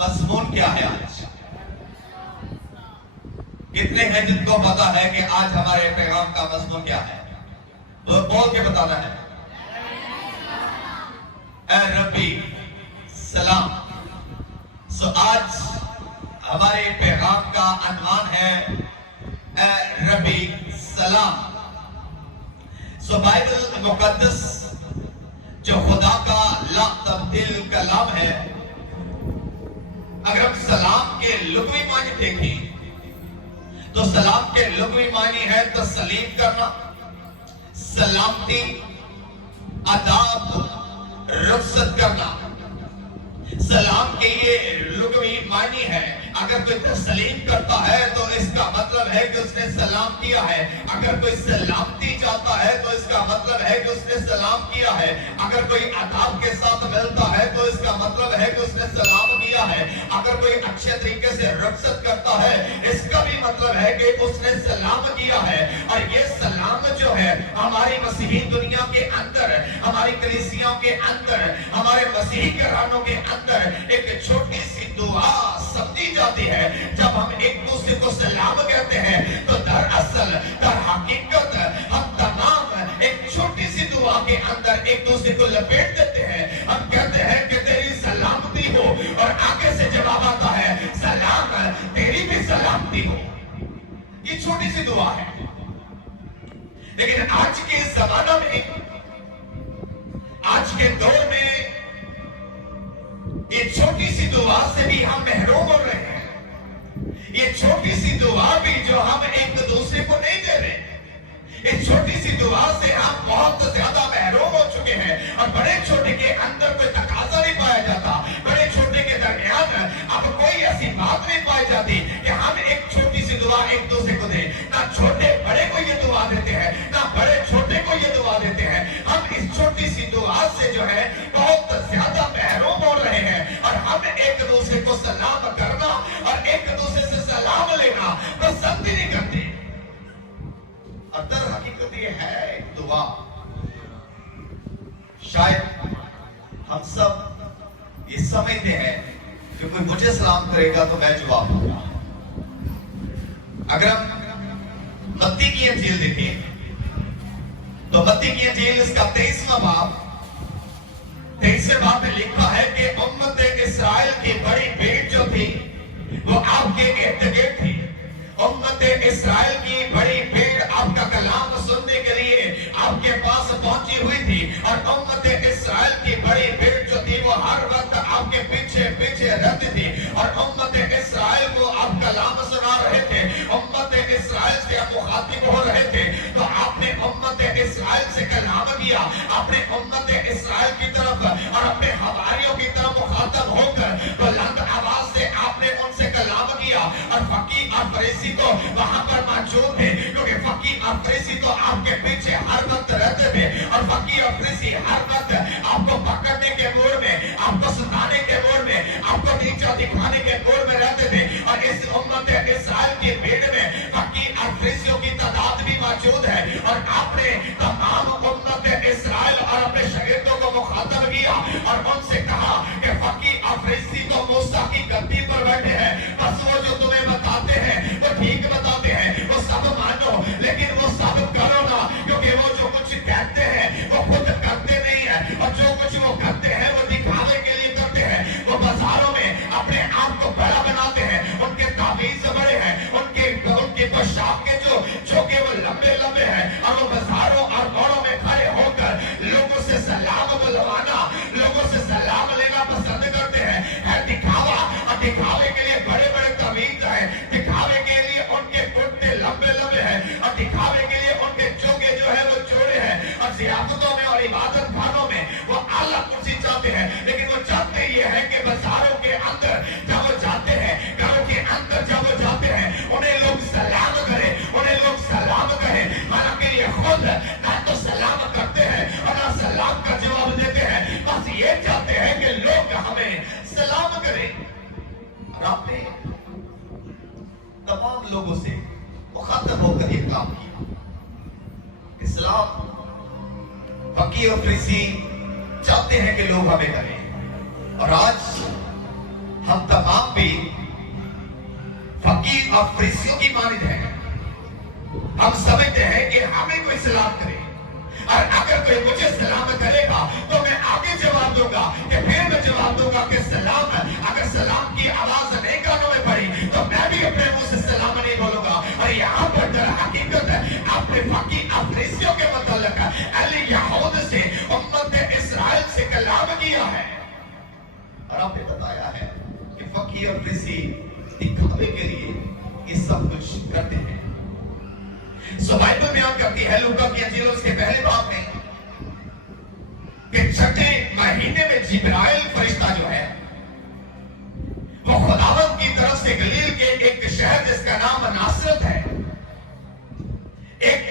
مضمون کیا ہے آج؟ کتنے ہیں جن کو پتا ہے کہ آج ہمارے پیغام کا مضمون کیا ہے؟ وہ بول کے بتانا ہے. اے ربی سلام. آج ہمارے پیغام کا عنوان ہے اے ربی سلام. بائبل مقدس جو خدا کا لا تبدیل کلام ہے، اگر ہم سلام کے لغوی معنی دیکھیں تو سلام کے لغوی معنی ہے تسلیم کرنا، سلامتی، آداب، رخصت کرنا. سلام کے یہ لغوی معنی ہے. اگر کوئی تسلیم کرتا ہے تو اس کا مطلب ہے کہ اس نے سلام کیا ہے. اگر کوئی سلامتی چاہتا ہے تو اس کا مطلب ہے کہ اس نے سلام کیا ہے. اگر کوئی آداب کے ساتھ ملتا ہے تو اس کا مطلب ہے کہ اس نے سلام کیا ہے. اگر کوئی اچھے طریقے سے رخصت کرتا ہے، اس کا بھی مطلب ہے کہ اس نے سلام کیا ہے. اور یہ سلام جو ہے ہماری مسیحی دنیا کے اندر، ہماری کلیسیوں کے اندر، ہمارے مسیحی گھرانوں کے اندر ایک چھوٹی سی دعا سمجھی جاتی ہے. جب ہم ایک دوسرے کو سلام کہتے ہیں تو دراصل در حقیقت ہم تمام ایک چھوٹی سی دعا کے اندر ایک دوسرے کو لپیٹ دیتے ہیں. ہم کہتے ہیں کہ تیری سلامتی ہو، اور آگے سے جواب آتا ہے سلام، تیری بھی سلامتی ہو. یہ چھوٹی سی دعا ہے، لیکن آج کے زمانہ میں، آج کے دور میں یہ چھوٹی سی دعا سے بھی ہم محروم ہو رہے ہیں. یہ چھوٹی سی دعا بھی جو ہم ایک دوسرے کو نہیں دے رہے، اس چھوٹی سی دعا سے ہم بہت زیادہ محروم ہو چکے ہیں. اور بڑے چھوٹے کے اندر کوئی تقاضا نہیں پایا جاتا، بڑے چھوٹے کے درمیان اب کوئی ایسی بات نہیں پائی جاتی کہ ہم ایک چھوٹی سی دعا ایک دوسرے کو دیں. نہ چھوٹے بڑے کو یہ دعا دیتے ہیں، نہ بڑے چھوٹے کو یہ دعا دیتے ہیں. ہم اس چھوٹی سی دعا سے جو ہے بہت زیادہ محروم ہو رہے ہیں. اور ہم ایک دوسرے کو سلام کرنا اور ایک دوسرے سے سلام لینا پسند ہی نہیں کرتے. اور در حقیقت یہ ہے ایک دعا. شاید ہم سب یہ سمجھتے ہیں کہ کوئی مجھے سلام کرے گا تو میں جواب دوں گا. اگر ہم متی کی انجیل دیکھیں تو متی کی انجیل اس کا 23واں باب، 23ویں باب میں لکھا ہے کہ امت اسرائیل کی بڑی بھیڑ جو تھی وہ آپ کے ارد گرد تھی. امت اسرائیل کی بڑی بھیڑ آپ کا کلام سننے کے لیے آپ کے پاس پہنچی ہوئی تھی. اور امت اسرائیل کی بڑی بھیڑ جو تھی وہ ہر وقت آپ کے پیچھے پیچھے رہتی تھی. اور امت اسرائیل کو آپ کلام سنا رہے تھے، امت اسرائیل سے آپ مخاطب ہو رہے تھے. تو آپ نے امت اسرائیل سے کلام کیا، آپ نے امت اسرائیل کی طرف اور اپنے حواریوں کی طرف مخاطب ہو کر بلند آواز سے آپ نے ان سے کلام کیا. اور فقیہ اور فریسی تو وہاں پر موجود تھے، کیونکہ فقیہ اور فریسی تو آپ کے پیچھے ہر وقت رہتے تھے. اور فقیہ اور فریسی ہر وقت آپ کو پکڑنے کے موڑ میں، آپ کو ستانے کے موڑ میں، آپ کو نیچا دکھانے کے موڑ میں رہتے تھے. اور اس امت اسرائیل کی بھیڑ میں فقیہ اور فریسیوں کی تعداد بھی موجود ہے. اور آپ نے تمام امت اسرائیل اور اپنے شاگردوں کو مخاطب کیا اور ان سے کہا کہ فقیہ اور فریسی تو موسیٰ کی گدی پر بیٹھے ہیں، بس وہ جو تمہیں بتاتے ہیں وہ ٹھیک بتاتے ہیں، وہ سب مانو، لیکن وہ سب کرو نہ، کیونکہ وہ جو کچھ کہتے ہیں وہ خود کرتے نہیں ہیں. اور جو کچھ وہ کرتے ہیں وہ دکھاوے کے لیے کرتے ہیں. وہ بازاروں میں اپنے آپ کو بڑا بناتے ہیں، ان کے تعویذ بڑے ہیں، ان کے پوشاک کے جو کہ وہ لمبے لمبے ہیں. اور وہ بازاروں اور موڑوں میں کھڑے ہو کر لوگوں سے سلام بلوانا، لوگوں سے سلام لینا پسند کرتے ہیں. ہے دکھاوا، اور دکھاوے کے لیے بڑے بڑے تعویذ ہیں، دکھاوے کے لیے ان کے کرتے لمبے لمبے ہیں، اور دکھاوے کے لیے ان کے چوگے جو ہے وہ چوڑے ہیں. اور ضیافتوں میں اور عبادت خانوں میں وہ اعلیٰ کرسی چاہتے ہیں، لیکن وہ چاہتے یہ ہے کہ بازاروں کے اندر جب وہ جاتے ہیں، گھروں کے اندر جب وہ جاتے ہیں، انہیں لوگ سلام کریں، انہیں لوگ سلام کہیں. حالانکہ یہ خود نہ تو سلام کرتے ہیں اور نہ سلام کا جواب دیتے ہیں، بس یہ چاہتے ہیں کہ لوگ ہمیں سلام کریں. اور آپ نے تمام لوگوں سے مخاطب ہو کر یہ کام کیا. اسلام، فقیہ اور فریسی چاہتے ہیں کہ لوگ ہمیں کریں. اور آج ہم تمام आप फरीसियों की मानिद है। हम समझते हैं कि हमें कोई सलाम करे, और अगर कोई मुझे सलाम करेगा तो मैं आगे जवाब दूंगा कि फिर मैं जवाब दूंगा कि सलाम। अगर सलाम की आवाज नहीं कानों में पड़ी तो मैं भी अपने मुंह से सलाम नहीं बोलूंगा। और यहाँ पर दर हकीकत अपने फकी फरीसियों के मतलब अहले यहूद से उम्मत इस्राइल से कलाम किया है, और आपने बताया है कि फकी और फरीसी दिखावे के लिए ये सब कुछ करते हैं। सो बाइबल बयान करती है लूका की अंजील उसके पहले बाब में कि छठे महीने में जिब्राइल फरिश्ता जो है वो खुदावंद की तरफ से गलील के एक शहर जिसका नाम नासरत है, एक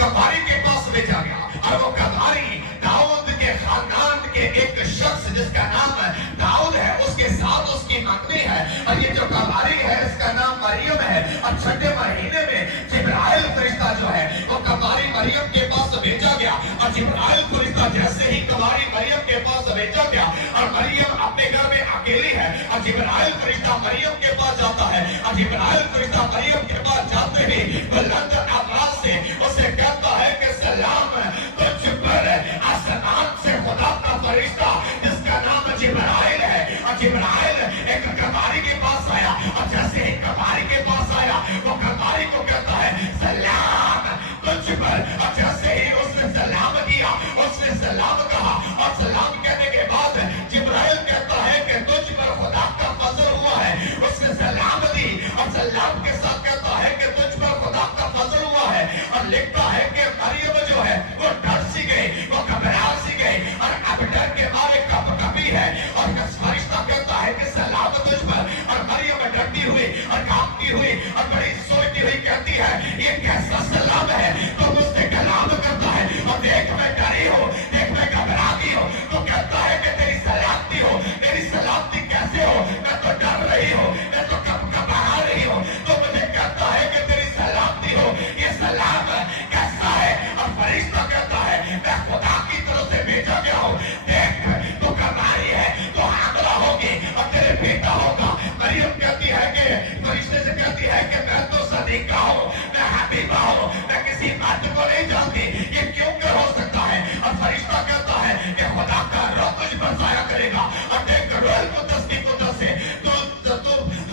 कबारी के पास भेजा गया। और वो कबारी दाऊद के खानदान के एक शख्स जिसका नाम दाऊद है, उसके साथ उसकी मंगनी है। और ये जो कबारी है इसका नाम मरियम है। और छठे महीने में जिब्राइल फरिश्ता जो है वो कबारी मरियम के पास भेजा गया। और जिब्राइल फरिश्ता जैसे ही कबारी मरियम के पास भेजा गया और मरियम अपने घर में अकेली है, और जिब्राइल फरिश्ता मरियम के पास जाता है। और जिब्राइल फरिश्ता मरियम के पास जाते ही बुलंद आवाज से उसे कहता है कि सलाम तुझ पर, आसमान से खुदा का फरिश्ता जिसका नाम जिब्राइल है। और जिब्राइल एक कबारी के पास आया, और जैसे ही कबारी के पास आया वो कबारी को कहता है सलाम तुझ पर। और जैसे ही उसने सलाम किया, उसने सलाम कहा, और सलाम कहने के बाद जिब्राइल कहता है कि तुझ पर खुदा का फजल हुआ है। उसने सलाम दी और सलाम के साथ कहता है कि तुझ पर खुदा का फजल हुआ है। और लिखता है कि मरियम जो है वो डर सी गई, वो घबरा सी गई, और अब डर के मारे कभी है। और फरिश्ता कहता है कि सलाम तुझ पर। और मरियम डरती हुई और कांपती हुई और बड़ी सोचती हुई कहती है ये कैसा सलाम है, तो मुझसे कलाम करता है। और देख मैं डरी हूँ, देख मैं घबराती हूँ। तो कहता है कि तेरी सलामती हो, तेरी सलामती कैसे हो, मैं तो डर रही हूँ, मैं तो घबरा रही हूँ। तो मुझे कहता है कि तेरी सलामती हो, ये सलाम कैसा है। और फरिश्ता कहता है मैं खुदा की तरफ से भेजा गया हूँ, देख तो कबारी है, तो हामला होगी और तेरे बेटा होगा। मरियम कहती है कि फरिश्ते से कहती है कि मैं तो सदीका हूँ, मैं हबीबा हूँ, मैं किसी बात को नहीं जानती, ये क्यों कर हो सकता है। और फरिश्ता कहता है कि खुदा का रूह तुझ पर साया करेगा, और देख रूह कुद्दस की कुद्दत से तू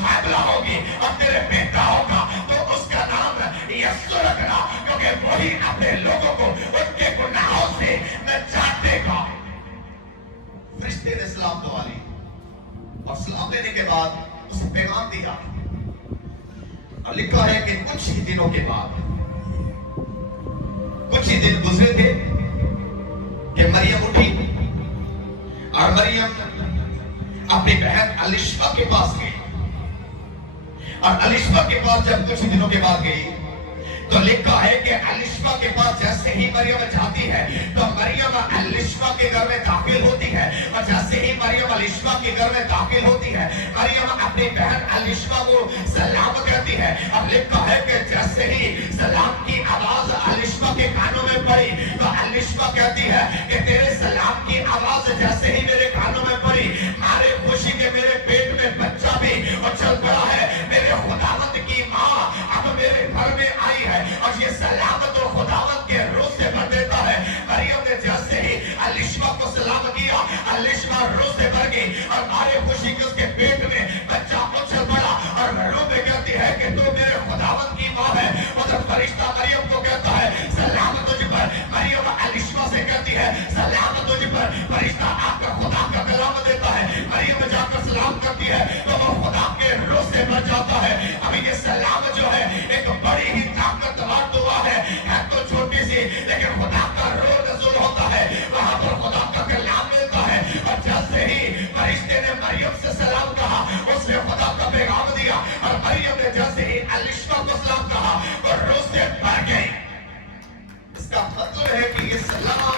हामला होगी और तेरे बेटा होगा, तो उसका नाम यीशु रखना, क्योंकि वही अपने लोगों को उनके गुनाहों से निजात देगा। फरिश्ते ने सलाम दुआ ली, और सलाम देने के बाद उसे पैगाम दिया। और लिखा है कि कुछ ही दिनों के बाद, कुछ ही दिन गुजरे थे कि मरियम उठी, और मरियम अपनी बहन अलिशबा के पास गई। और अलिशबा के पास जब कुछ दिनों के बाद गई तो लिखा है कि अलिशबा के पास जैसे ही मरियम जाती है तो मरियम अलिशबा के घर में दाखिल होती है। और जैसे ही मरियम अलिशबा के घर में दाखिल होती है, मरियम अपनी बहन अलिशबा को सलाम कहती है। और लिखा है कि जैसे ही सलाम की आवाज अलिशबा के कानों में पड़ी तो अलिशबा कहती है कि तेरे सलाम की आवाज जैसे ही मेरे कानों में पड़ी, मारे खुशी के मेरे पेट में बच्चा भी उछल पड़ा है। मेरे खुदावंद की माँ अब मेरे घर में आई है, और ये सलाम तो खुदावंद के रूह से भर देता है। मरियम ने जैसे ही अलिशबा को सलाम किया, अलिशबा रूह से भर गई, और मारे खुशी के उसके पेट में बच्चा उछल पड़ा, और रूह में कहती है कि तू मेरे खुदावंद की माँ है। उधर फरिश्ता मरियम को कहता है सलाम तुझ पर। मरियम अलिशबा से कहती है सलाम तुझ पर। फरिश्ता आपका खुदा का कलाम देता है, मरियम जाकर सलाम करती है तो वो खुदा के रूह से भर जाता है। अभी ये सलाम जो है एक बड़ी ही ताकतवर दुआ है तो छोटी सी, लेकिन खुदा का रूह नज़ुल होता है, वहां पर खुदा का कलाम मिलता है। और जैसे ही फरिश्ते ने मरियम से सलाम कहा, उसने खुदा का पैगाम दिया, और मरियम ने जैसे ही अलिशबा को सलाम कहा और रूह से भर गई। इसका मतलब है कि ये सलाम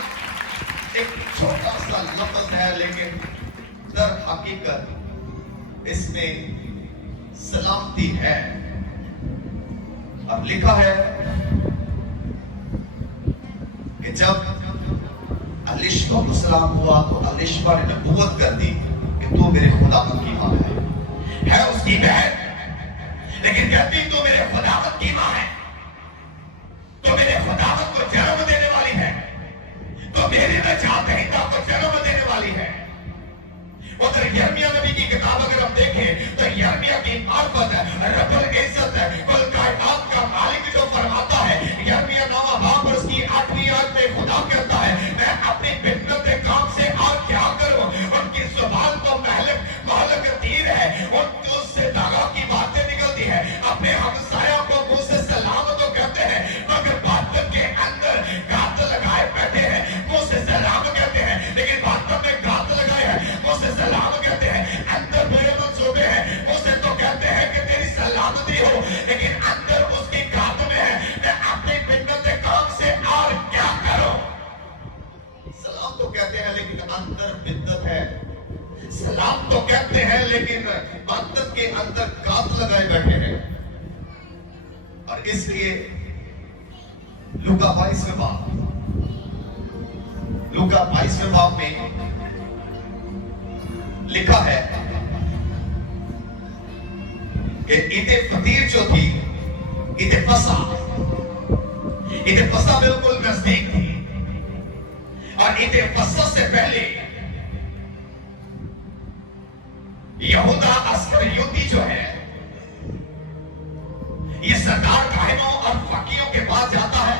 एक छोटा सा लफ्ज है, लेकिन दर हकीकत इसमें सलामती है। अब लिखा है कि जब अलिशबा को सलाम हुआ तो अलिशबा ने नबूवत कर दी कि तू मेरे खुदा की मां है उसकी बहन। लेकिन बंधन के अंदर गांठ लगाए बैठे हैं। और इसलिए लूका 22वें बाब में लिखा है कि ईद फतीर जो थी, ईद फसा बिल्कुल नजदीक थी। और ईद फसा से पहले यहूदा अस्करियोती जो है, ये सरदार काहिनों और फकीरों के पास जाता है,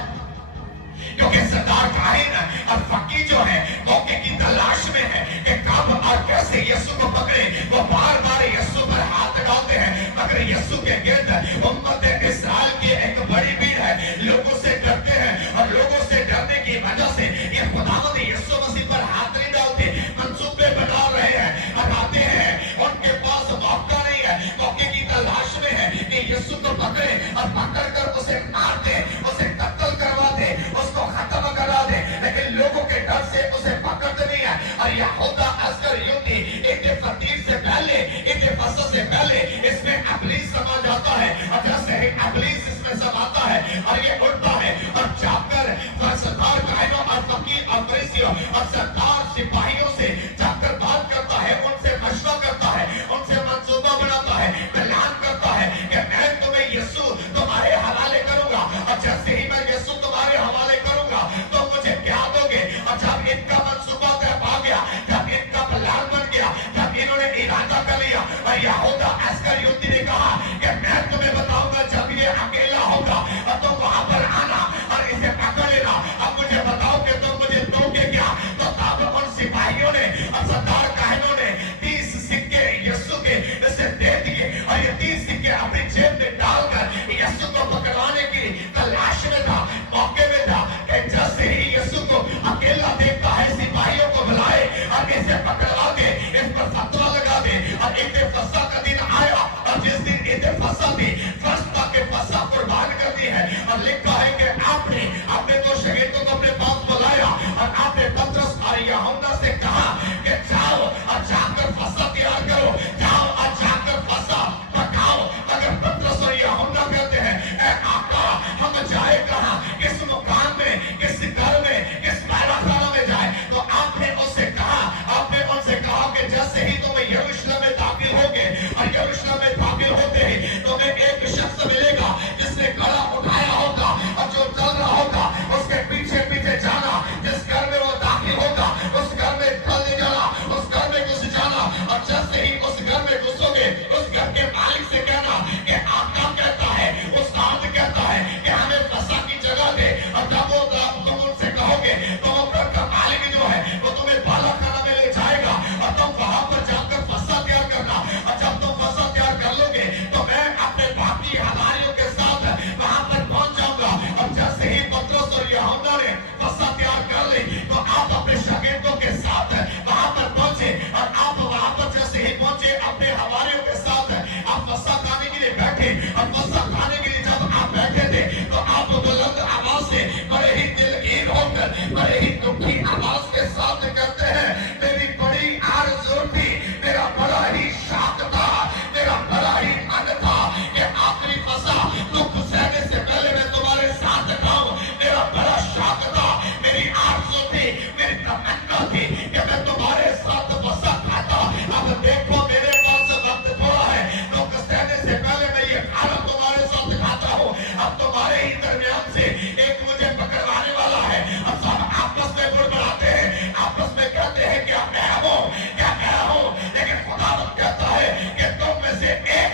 क्योंकि सरदार काहिन और फकीर जो है मौके की तलाश में है कि कब और कैसे यीशु को पकड़े। वो बार बार यीशु पर हाथ डालते हैं, मगर यीशु के गिर्द उम्मत इस्राएल की एक बड़ी भीड़ है, लोगों से डरते हैं। और लोगों से डरने की वजह से ये खुदावंद यीशु मसीह पर हाथ नहीं डालते, मंसूबे बना रहे हैं और आते हैं। उनके पास मौका नहीं है, मौके की तलाश में है कि यीशु को पकड़े और पकड़ कर उसे मार दे, उसे कत्ल करवा दे, उसको खत्म करा दे। लेकिन लोगों के डर से उसे पकड़ते नहीं है। और यहूदा अस्करियोती ईद फतीर से पहले, ईद फसह से पहले इसमें इब्लीस समा जाता है। और जैसे ही इब्लीस इसमें समाता है और ये उड़ता है और जाकर सरदार काहिनों और फकीर और फरीसियों और सरदार सिपाहियों से जाकर बात करता है, उनसे मशवरा करता है, उनसे मंसूबा बनाता है, ऐलान करता है कि मैं तुम्हें यीशु तुम्हारे हवाले करूंगा। और जैसे ही मैं यीशु तुम्हारे हवाले करूंगा तो मुझे क्या दोगे। और जब इनका मंसूबा तय आ गया, जब इनका प्लान बन गया, जब इन्होंने इरादा कर लिया, और यहूदा अस्करियोती ने कहा कि मैं तुम्हें बताऊंगा जब ये अकेला होगा और तुम वहां पर आना और इसे पकड़ लेना। अब मुझे बताओ कि तुम मुझे दोगे क्या। तो तब उन सिपाहियों ने और सरदार काहिनों ने 30 सिक्के यीशु के इसे दे दिए। और ये 30 सिक्के अपनी जेब में डालकर यीशु को पकड़वाने की तलाश में था, मौके में था कि जैसे ही यीशु को अकेला देखता है, सिपाहियों को बुलाए और इसे पकड़वा दे, इस पर फतवा लगा दे। और ईद फसह का दिन आया और जिस दिन ईद फसह थी, फसह के फसह कुर्बान कर दी है। और लिखा है कि आपने अपने 2 शहीदों को अपने पास बुलाया और आपने पतरस और यूहन्ना से कहा कि जाओ और जाकर फसह तैयार करो, जाओ और जाकर फसह पकाओ। अगर पतरस और यूहन्ना कहते हैं, ए आका हम जाए कहां, किस मुकाम में, किस घर में, किस मैदान में जाए। तो आपने उससे कहा, आपने उनसे कहा कि जैसे ही तुम यरूशलेम में दाखिल होगे और यरूशलेम में दाखिल होते ही तुम्हें एक शख्स मिलेगा जिसने गला उठाया होगा और जो चल रहा होगा उसके पीछे पीछे जाना। जिस घर में वो दाखिल होगा उस घर में चले जाना, उस घर में घुस जाना। और जैसे ही उस घर में घुसोगे, उस घर के मालिक से कहना कि आका कहता है, उस्ताद कहता है कि हमें फसह की जगह दे। और जब वो तुम उनसे कहोगे तो वो घर का मालिक जो है वो तुम्हें बाला खाना में ले जाएगा और तुम वहां पर जाकर फसह तैयार करना। और जब तुम फसह तैयार कर लोगे तो मैं अपने बाकी हवारियों के साथ वहां पर पहुंच जाऊंगा। और जैसे ही पतरस और यूहन्ना ने फसह तैयार कर ली तो आप अपने शागिर्दों के साथ वहां पर पहुंचे। और आप वहां पर जैसे ही पहुंचे अपने हवारियों के साथ आप फसह खाने के लिए बैठे। और फसह खाने के लिए जब आप बैठे थे तो आप बुलंद आवाज से बड़े ही दिलगीर होकर, बड़े ही दुखी आवाज के साथ कहते हैं, मेरी बड़ी आरज़ू थी, मेरा बड़ा ही शौक था, मेरा बड़ा ही मन था कि आखिरी फसह दुख सहने से पहले मैं तुम्हारे साथ खाऊं। मेरा बड़ा शौक था, मेरी आरज़ू थी, मेरी तमन्ना थी कि मैं तुम्हारे साथ फसह खाता। अब देखो मेरे पास वक्त थोड़ा है, दुख सहने से पहले मैं ये खाना तुम्हारे साथ खाता हूं। अब तुम्हारे ही दरमियान से एक मुझे पकड़वाने वाला है। और सब आपस में बुड़बुड़ाते हैं, आपस में कहते हैं क्या मैं हूं, क्या मैं हूं। लेकिन खुदावंद कहता है कि तुम में से एक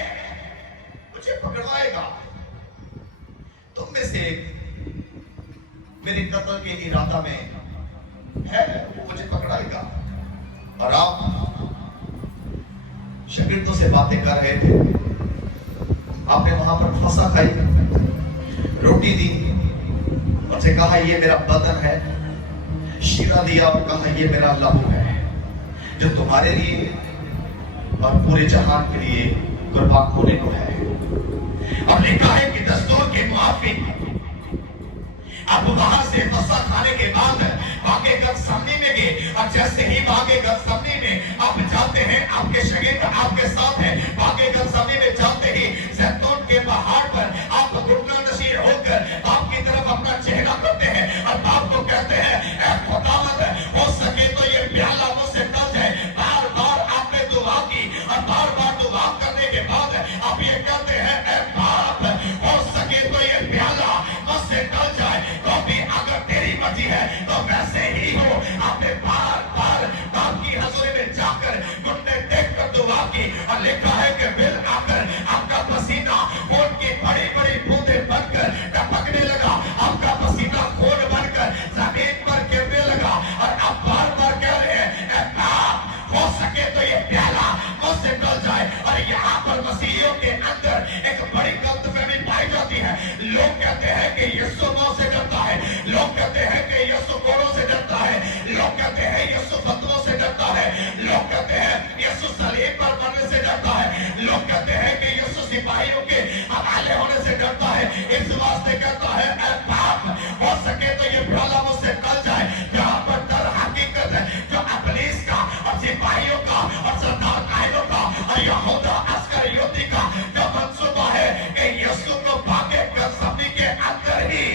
मुझे पकड़वाएगा, तुम में से एक मेरे कत्ल के इरादा में है, वो मुझे पकड़ाएगा। और आप शागिर्दों से बातें कर रहे थे, आपने वहां पर फसह खाई, रोटी दी और से कहा ये मेरा बदन है, शीरा दिया और कहा ये मेरा लहू है जो तुम्हारे लिए और पूरे जहान के लिए कुर्बान होने को है। और लिखा है कि दस्तूर के मुआफिक अब वहां से फसह खाने के बाद बागे गतसमनी में गए, और जैसे ही बागे गतसमनी में आप जाते हैं, आपके शगीर आपके साथ है, बागे गतसमनी में जाते ही जैतून के पहाड़ पर आप घुटना नशीर होकर आपकी तरफ अपना चेहरा करते हैं और बाप को कहते हैं, ऐ खुदावंद, हो सके तो ये प्याला मुझसे टल जाए। बार बार आपने दुआ की और बार बार दुआ करने के बाद आप ये कहते हैं, ऐ बाप, हो सके तो ये प्याला मुझसे टल जाए, तो भी अगर तेरी मर्जी है तो वैसे ही हो। आपने बार बार बाप की हजूरी में जाकर घुटने टेक कर दुआ की और लिखा है कि बिल आकर आपका पसीना खून की बड़ी बड़ी बूंदें बनकर टपकने लगा, आपका पसीना खून बनकर जमीन पर गिरने लगा और आप बार बार कह रहे हैं, ऐ बाप, हो सके तो ये प्याला मुझसे टल जाए। और यहाँ पर मसीहियों के अंदर एक बड़ी गलतफहमी पाई जाती है। लोग कहते हैं कि यीशु मौत से डरता है, लोग कहते हैं कि यीशु कोड़ों से डरता है, लोग कहते हैं यीशु फतवों से डरता है, लोग कहते हैं यीशु सलीब पर मरने से डरता है, लोग कहते हैं कि यीशु सिपाहियों के हवाले होने से डरता है। इस वास्ते कहता है, ऐ बाप, हो सके तो ये प्याला मुझसे टल जाए। जहाँ पर डर हकीकत है, जो इब्लीस का और सिपाहियों का और सरदार कायदों का और यहूदा अस्करियोती का जो मंसूबा है कि यीशु को बागे गतसमनी के अंदर ही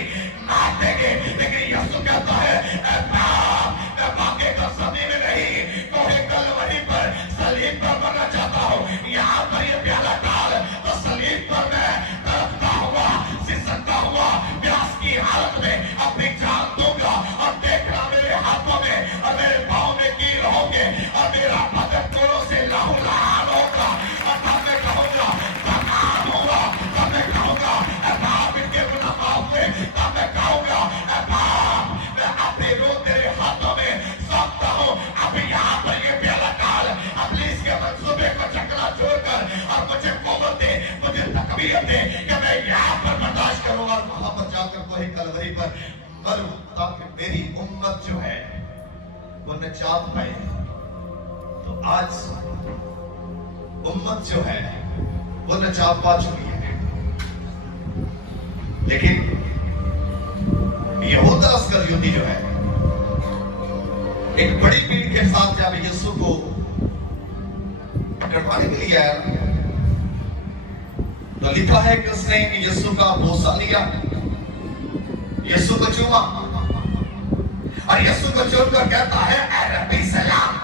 मार देंगे, लेकिन यीशु कहता है, ऐ बाप, मैं बागे गतसमनी में नहीं, कोहे कलवरी पर सलीब पर मरना चाहता हूँ। यहाँ पर ये प्याला डाल, तो सलीब पर मैं तड़पता हुआ, सिसकता हुआ, प्यास की हालत में अपनी जान दूंगा और देखना मेरे हाथों में और मेरे पाँव में कील होंगे और मेरा बदन कोड़ों से लहूलुहान होगा और तब मैं कहूँगा, तमाम हुआ, तब मैं कहूँगा, ऐ बाप, इनके गुनाह माफ हुए, तब मैं कहूँगा, ऐ बाप, मैं अपनी रूह तेरे हाथों में सौंपता हूँ। अभी यहाँ पर ये प्याला डाल, इब्लीस के मंसूबे को चकना छोड़कर और मुझे कुव्वत दे, मुझे तकबीर दे कि मैं यहाँ पर बर्दाश्त करूँ और वहाँ पर जाकर कोई कलवरी पर मरूं, ताकि मेरी उम्मत जो है वो निजात पाए। तो आज उम्मत जो है वो निजात पा चुकी है, लेकिन यहूदा अस्करियोती जो है एक बड़ी भीड़ के साथ जब यीशु को पकड़वाने के लिए आया, तो लिखा है कि उसने यीशु का बोसा लिया, यीशु को चूमा और यीशु को चूमकर कहता है, ऐ रब्बी सलाम।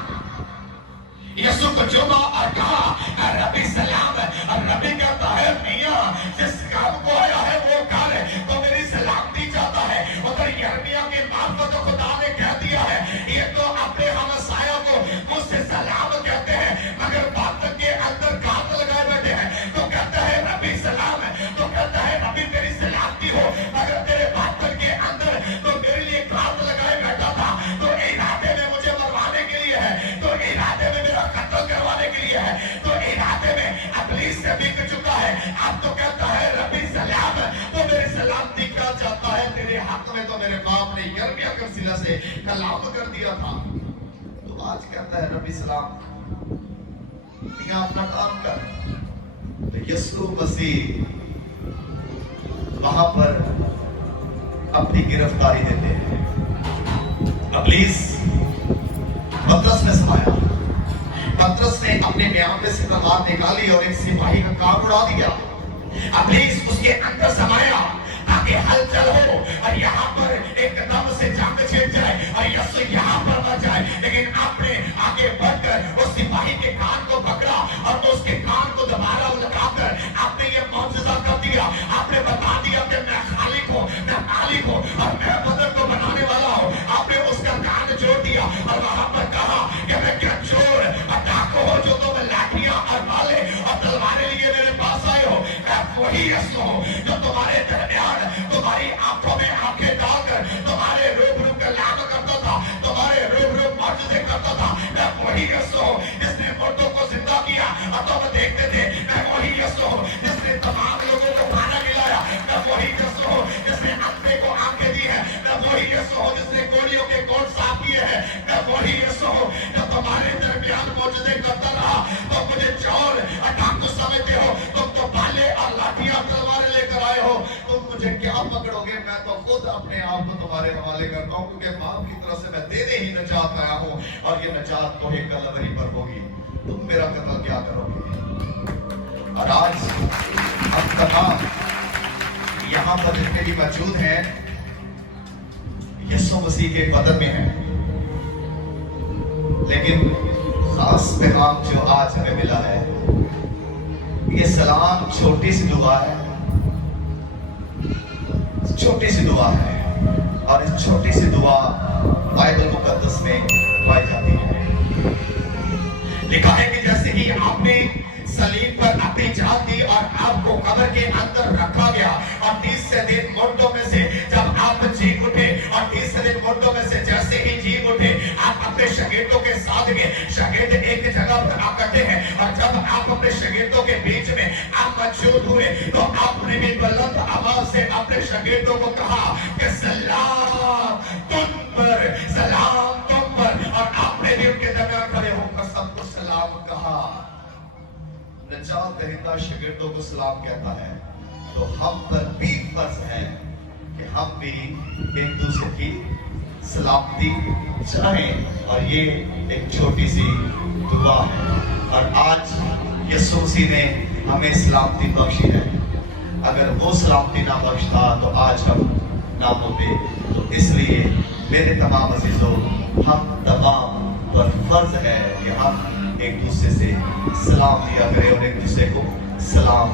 यीशु को चूमा और कहा, ऐ रब्बी सलाम। और रब्बी कहता है, मियां, जिस काम को आया है वो कर, तो मेरी सलामती चाहता है। उधर यिर्मयाह की मार्फत खुदा ने कह दिया है, ये तो अपने हमसाया को मुझसे सलाम कहते हैं, मगर बातन के अंदर घात लगाए बैठे हैं। तो कहता है रब्बी सलाम, तो कहता है रब्बी तेरी सलामती हो, मगर तेरे बातन के अंदर तो मेरे लिए घात लगाए बैठा था, तो इरादे में मुझे मरवाने के लिए है, तो इरादे में मेरा कत्ल करवाने के लिए है, तो इरादे में इब्लीस से बिक चुका है। अब तो कहता है रब्बी सलाम, तो मेरी सलामती क्या चाहता है। तेरे हक में तो मेरे बाप ने यिर्मयाह के वसीला से कलाम कर दिया था, तो आज कहता है रब्बी सलाम, मियां अपना काम कर। तो यीशु मसीह वहां पर अपनी गिरफ्तारी देते हैं। इब्लीस पतरस में समाया, पतरस ने अपने म्यान से तलवार निकाली और एक सिपाही का काम उड़ा दिया। इब्लीस उसके अंदर समाया ताकि हलचल हो और यहाँ पर एकदम से जंग छिड़ जाए और यीशु यहाँ पर मर जाए। लेकिन आपने आगे बढ़कर उस सिपाही के कान को पकड़ा और उसके कान को दोबारा उलटाकर आपने ये मौजूदा कर दिया। आपने बता दिया कि मैं खालिक हूँ, मैं मालिक हूँ और मैं बदन को बनाने वाला हूँ। आपने उसका कान जोड़ दिया और वहां पर कहा कि मैं क्या चोर और डाकू हो जो तुम लाठियां और भाले और तलवारें लिए मेरे पास आए हो। मैं वही यीशु हूँ जो तुम्हारे दरमियान तुम्हारी आंखों में आंखें डालकर तुम्हारे रूबरू कलाम करता था, तुम्हारे रूबरू मौजूदे करता था। मैं वही यीशु हूँ जिसने मुर्दों को जिंदा किया और तुम देखते थे। मैं वही यीशु हूँ जिसने तमाम लोगों को खाना खिलाया। मैं वही यीशु हूँ जिसने अंधे को आंखें दी है। मैं वही यीशु हूँ जिसने गोलियों के कोट साफ किए हैं। मैं वही यीशु हूँ जो तुम्हारे दरमियान मौजूदे करता रहा। तो मुझे चोर और डाकू समझते हो, तुम तो भाले और लाठियां तलवारें लेकर आए हो। तुम मुझे क्या पकड़ोगे? मैं तो खुद अपने आप को تمہارے حوالے کرتا ہوں، کیونکہ باپ کی طرف سے میں دینے ہی نجات آیا ہوں، اور یہ نجات کوہ کلوری پر ہوگی، تم میرا قتل کیا کرو گے؟ اور آج ہم تمام یہاں پر جتنے بھی موجود ہیں یسوع مسیح کے بدن میں ہیں، لیکن خاص پیغام جو آج ہمیں ملا ہے، یہ سلام چھوٹی سی دعا ہے، چھوٹی سی دعا ہے، اور اس چھوٹی سی دعا بائبل مقدس میں پائی جاتی ہے۔ لکھا ہے کہ جیسے ہی آپ نے صلیب پر اپنی جان دی اور آپ کو قبر کے اندر رکھا گیا، اور 30 دن مردوں میں سے جب آپ جی اٹھے، اور 30 دن مردوں میں سے جیسے ہی جی اٹھے، آپ اپنے شاگردوں کے ساتھ گئے، شاگرد ایک جگہ پر اکٹھے ہیں، اور جب آپ اپنے شاگردوں کے بیچ میں آپ موجود ہوئے تو آپ نے بھی بلند آواز سے اپنے شاگردوں کو کہا کہ سلام تم پر، سلام تم پر، اور آپ نے بھی ان کے درمیان کھڑے ہو کر سب کو سلام کہا۔ نجات دہندہ شاگردوں کو سلام کہتا ہے، تو ہم پر بھی فرض ہے کہ ہم بھی ایک دوسرے کی سلامتی چاہیں، اور یہ ایک چھوٹی سی دعا ہے، اور آج یسوع مسیح نے ہمیں سلامتی بخشی ہے۔ اگر وہ سلامتی نہ بخشتا تو آج ہم نہ ہوتے، تو اس لیے میرے تمام عزیزوں، ہم تمام پر فرض ہے کہ ہم ایک دوسرے سے سلام دیا کریں اور ایک دوسرے کو سلام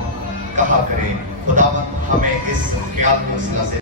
کہا کریں۔ خداوند ہمیں اس خیال کو اس طرح سے